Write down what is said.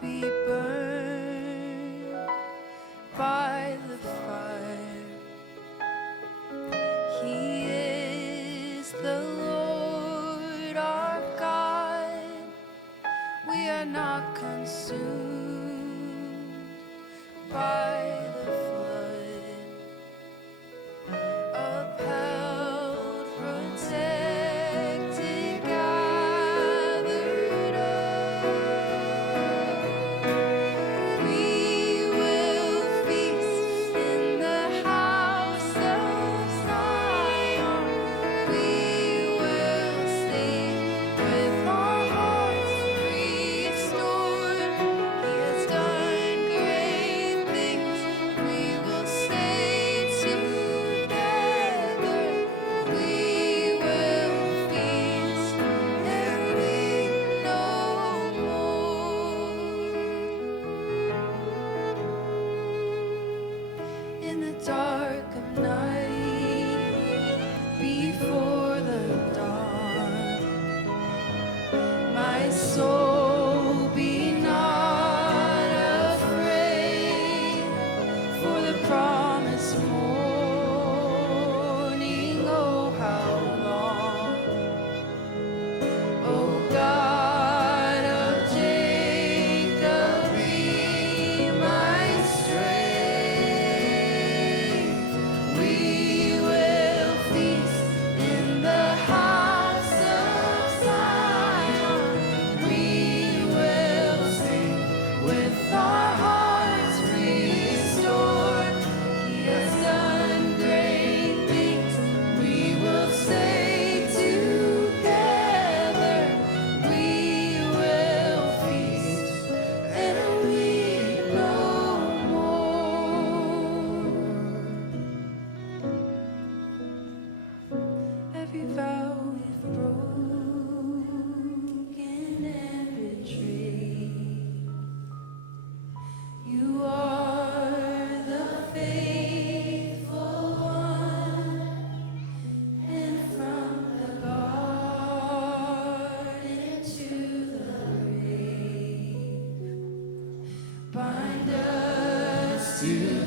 be burned by the fire. He is the Lord our God. We are not consumed by the flood. Upheld, protected, gathered up. We will feast in the house of Zion. We will sing with our hearts restored. He has done great things. We will say together, we will feast and weep no more. In the dark of night, before the dawn, my soul be not afraid, for the promised morning, oh how long, oh God of Jacob, be my strength. We will feast in the house of Zion. We will sing with our hearts restored. He has done great things. We will say together, we will feast and weep no more. Every vow we've broken and betrayed, you are the faithful one. And from the garden to the grave, bind us together.